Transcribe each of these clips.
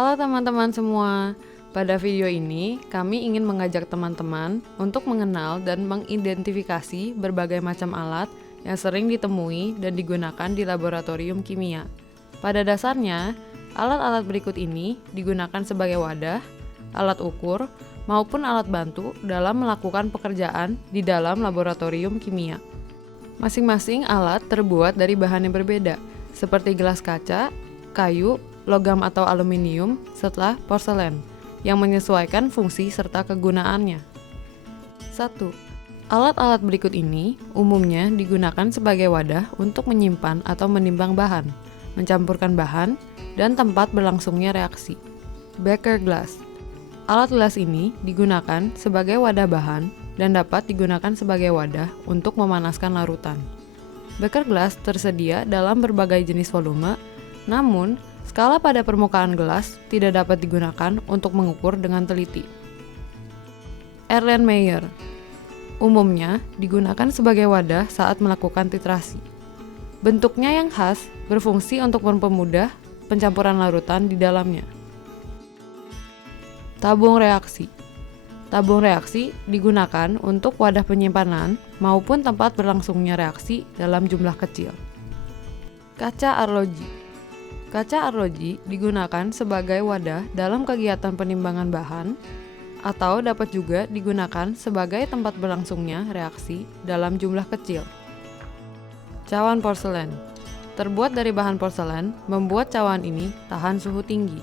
Halo teman-teman semua, pada video ini kami ingin mengajak teman-teman untuk mengenal dan mengidentifikasi berbagai macam alat yang sering ditemui dan digunakan di laboratorium kimia. Pada dasarnya, alat-alat berikut ini digunakan sebagai wadah, alat ukur, maupun alat bantu dalam melakukan pekerjaan di dalam laboratorium kimia. Masing-masing alat terbuat dari bahan yang berbeda, seperti gelas kaca, kayu, logam atau aluminium, serta porselen, yang menyesuaikan fungsi serta kegunaannya. 1. Alat-alat berikut ini umumnya digunakan sebagai wadah untuk menyimpan atau menimbang bahan, mencampurkan bahan, dan tempat berlangsungnya reaksi. Beaker glass. Alat gelas ini digunakan sebagai wadah bahan dan dapat digunakan sebagai wadah untuk memanaskan larutan. Beaker glass tersedia dalam berbagai jenis volume, namun skala pada permukaan gelas tidak dapat digunakan untuk mengukur dengan teliti. Erlenmeyer umumnya digunakan sebagai wadah saat melakukan titrasi. Bentuknya yang khas berfungsi untuk mempermudah pencampuran larutan di dalamnya. Tabung reaksi. Tabung reaksi digunakan untuk wadah penyimpanan maupun tempat berlangsungnya reaksi dalam jumlah kecil. Kaca arloji. Kaca arloji digunakan sebagai wadah dalam kegiatan penimbangan bahan atau dapat juga digunakan sebagai tempat berlangsungnya reaksi dalam jumlah kecil. Cawan porselen. Terbuat dari bahan porselen, membuat cawan ini tahan suhu tinggi.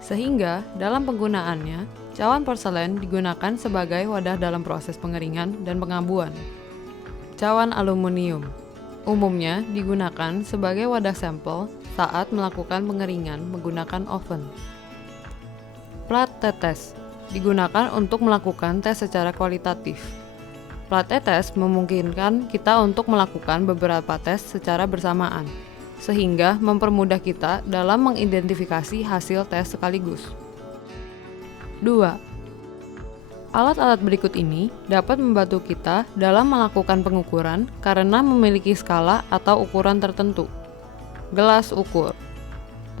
Sehingga dalam penggunaannya, cawan porselen digunakan sebagai wadah dalam proses pengeringan dan pengambuan. Cawan aluminium. Umumnya digunakan sebagai wadah sampel saat melakukan pengeringan menggunakan oven. Plat tetes digunakan untuk melakukan tes secara kualitatif. Plat tetes memungkinkan kita untuk melakukan beberapa tes secara bersamaan, sehingga mempermudah kita dalam mengidentifikasi hasil tes sekaligus. 2. Alat-alat berikut ini dapat membantu kita dalam melakukan pengukuran karena memiliki skala atau ukuran tertentu. Gelas ukur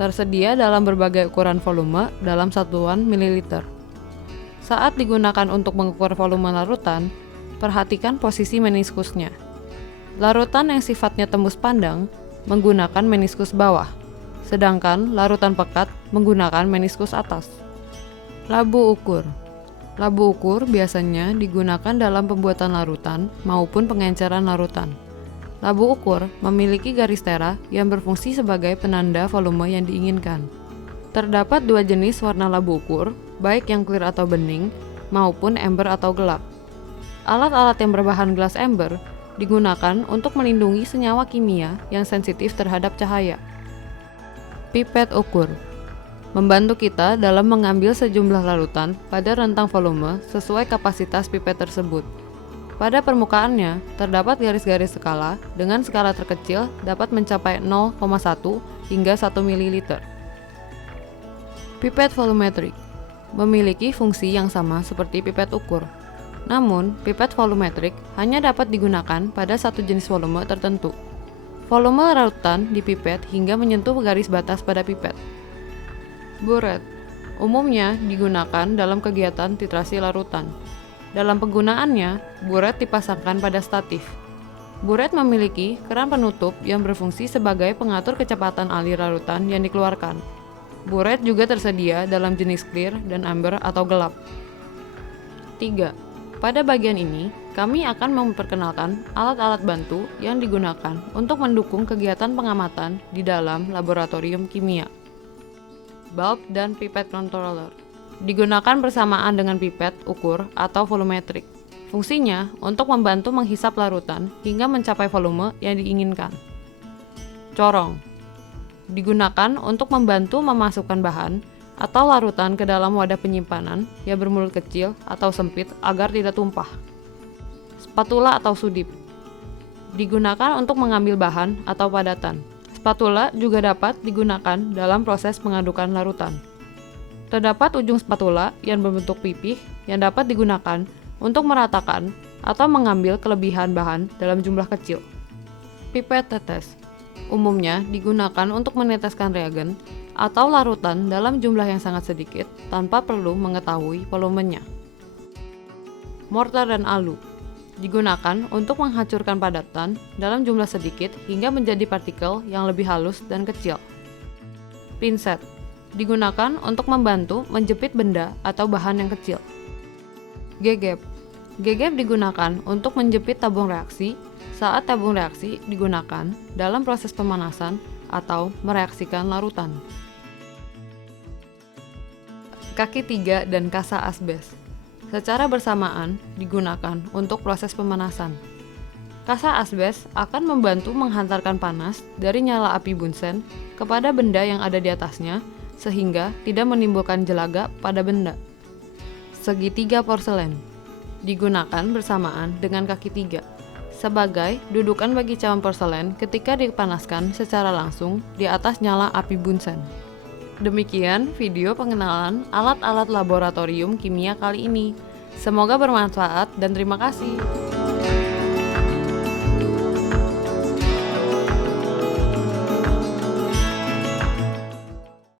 tersedia dalam berbagai ukuran volume dalam satuan mililiter. Saat digunakan untuk mengukur volume larutan, perhatikan posisi meniskusnya. Larutan yang sifatnya tembus pandang menggunakan meniskus bawah, sedangkan larutan pekat menggunakan meniskus atas. Labu ukur. Labu ukur biasanya digunakan dalam pembuatan larutan maupun pengenceran larutan. Labu ukur memiliki garis tera yang berfungsi sebagai penanda volume yang diinginkan. Terdapat dua jenis warna labu ukur, baik yang clear atau bening, maupun amber atau gelap. Alat-alat yang berbahan gelas amber digunakan untuk melindungi senyawa kimia yang sensitif terhadap cahaya. Pipet ukur membantu kita dalam mengambil sejumlah larutan pada rentang volume sesuai kapasitas pipet tersebut. Pada permukaannya, terdapat garis-garis skala dengan skala terkecil dapat mencapai 0,1 hingga 1 ml. Pipet volumetrik memiliki fungsi yang sama seperti pipet ukur. Namun, pipet volumetrik hanya dapat digunakan pada satu jenis volume tertentu. Volume larutan di pipet hingga menyentuh garis batas pada pipet. Buret umumnya digunakan dalam kegiatan titrasi larutan. Dalam penggunaannya, buret dipasangkan pada statif. Buret memiliki keran penutup yang berfungsi sebagai pengatur kecepatan alir larutan yang dikeluarkan. Buret juga tersedia dalam jenis clear dan amber atau gelap. 3. Pada bagian ini, kami akan memperkenalkan alat-alat bantu yang digunakan untuk mendukung kegiatan pengamatan di dalam laboratorium kimia. Bulb dan pipet controller digunakan bersamaan dengan pipet ukur atau volumetrik. Fungsinya untuk membantu menghisap larutan hingga mencapai volume yang diinginkan. Corong digunakan untuk membantu memasukkan bahan atau larutan ke dalam wadah penyimpanan yang bermulut kecil atau sempit agar tidak tumpah. Spatula atau sudip digunakan untuk mengambil bahan atau padatan. Spatula juga dapat digunakan dalam proses mengadukan larutan. Terdapat ujung spatula yang berbentuk pipih yang dapat digunakan untuk meratakan atau mengambil kelebihan bahan dalam jumlah kecil. Pipet tetes umumnya digunakan untuk meneteskan reagen atau larutan dalam jumlah yang sangat sedikit tanpa perlu mengetahui volumenya. Mortar dan alu digunakan untuk menghancurkan padatan dalam jumlah sedikit hingga menjadi partikel yang lebih halus dan kecil. Pinset digunakan untuk membantu menjepit benda atau bahan yang kecil. Gegep digunakan untuk menjepit tabung reaksi saat tabung reaksi digunakan dalam proses pemanasan atau mereaksikan larutan. Kaki 3 dan kasa asbes secara bersamaan digunakan untuk proses pemanasan. Kasa asbes akan membantu menghantarkan panas dari nyala api bunsen kepada benda yang ada di atasnya sehingga tidak menimbulkan jelaga pada benda. Segitiga porselen digunakan bersamaan dengan kaki 3 sebagai dudukan bagi cawan porselen ketika dipanaskan secara langsung di atas nyala api bunsen. Demikian video pengenalan alat-alat laboratorium kimia kali ini. Semoga bermanfaat dan terima kasih.